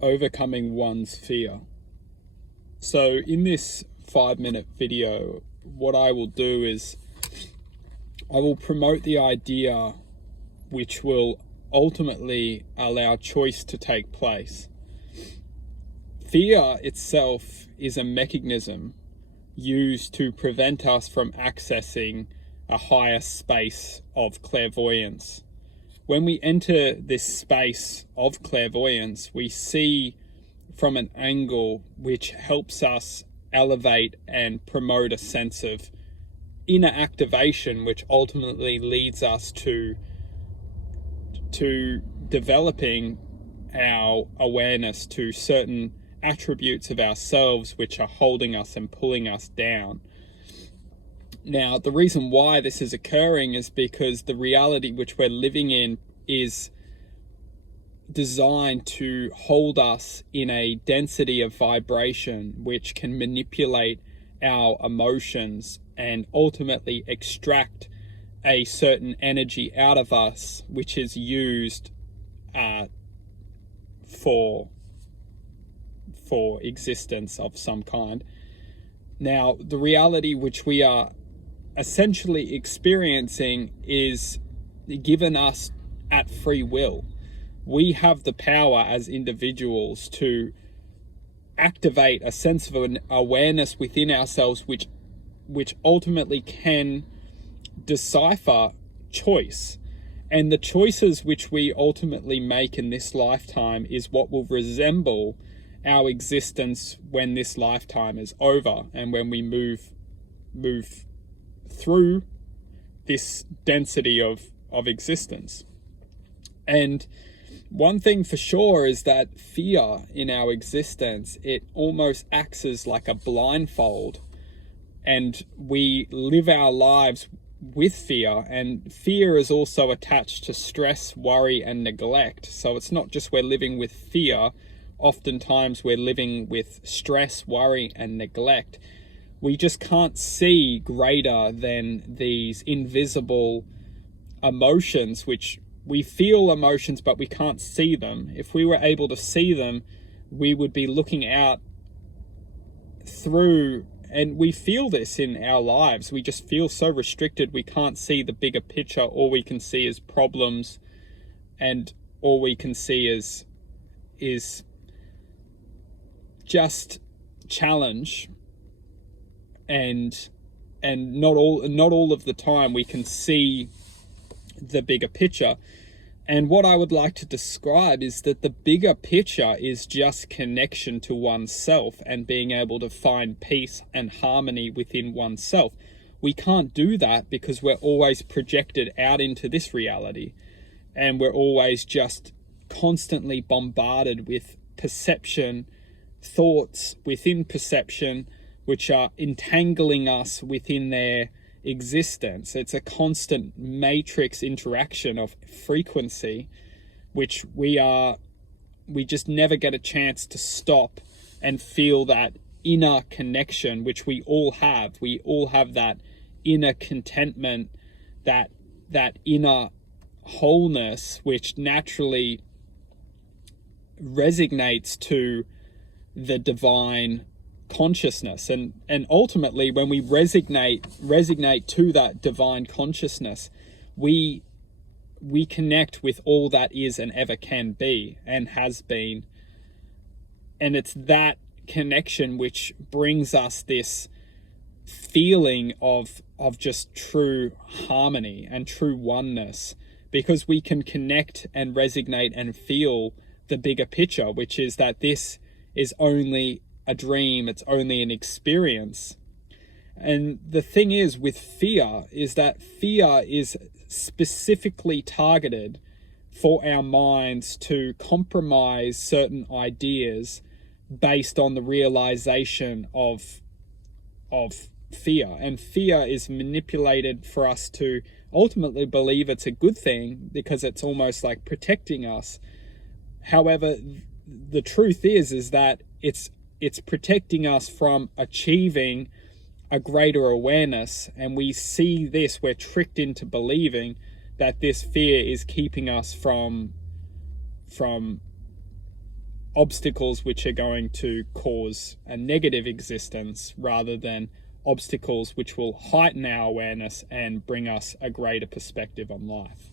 overcoming one's fear. So in this 5-minute video, what I will do is I will promote the idea which will ultimately allow choice to take place. Fear itself is a mechanism used to prevent us from accessing a higher space of clairvoyance. When we enter this space of clairvoyance, we see from an angle which helps us elevate and promote a sense of inner activation, which ultimately leads us to developing our awareness to certain attributes of ourselves which are holding us and pulling us down. Now, the reason why this is occurring is because the reality which we're living in is designed to hold us in a density of vibration which can manipulate our emotions and ultimately extract a certain energy out of us, which is used for existence of some kind. Now, the reality which we are essentially experiencing is given us at free will. We have the power as individuals to activate a sense of an awareness within ourselves which ultimately can decipher choice. And the choices which we ultimately make in this lifetime is what will resemble our existence when this lifetime is over and when we move through this density of existence. And one thing for sure is that fear in our existence, it almost acts as like a blindfold, and we live our lives with fear. And fear is also attached to stress, worry, and neglect. So it's not just we're living with fear, oftentimes we're living with stress, worry, and neglect. We just can't see greater than these invisible emotions, which we feel emotions, but we can't see them. If we were able to see them, we would be looking out through, and we feel this in our lives. We just feel so restricted. We can't see the bigger picture. All we can see is problems, and all we can see is just challenge, and not all of the time we can see the bigger picture. And what I would like to describe is that the bigger picture is just connection to oneself and being able to find peace and harmony within oneself. We can't do that because we're always projected out into this reality, and we're always just constantly bombarded with perception, thoughts within perception, which are entangling us within their existence. It's a constant matrix interaction of frequency, which we just never get a chance to stop and feel that inner connection, which we all have. We all have that inner contentment, that inner wholeness, which naturally resonates to the divine consciousness. And ultimately, when we resonate to that divine consciousness, we connect with all that is and ever can be and has been. And it's that connection which brings us this feeling of just true harmony and true oneness, because we can connect and resonate and feel the bigger picture, which is that this is only a dream, it's only an experience. And the thing is with fear is that fear is specifically targeted for our minds to compromise certain ideas based on the realization of fear. And fear is manipulated for us to ultimately believe it's a good thing because it's almost like protecting us. However, the truth is that it's protecting us from achieving a greater awareness. And we see this, we're tricked into believing that this fear is keeping us from obstacles which are going to cause a negative existence rather than obstacles which will heighten our awareness and bring us a greater perspective on life.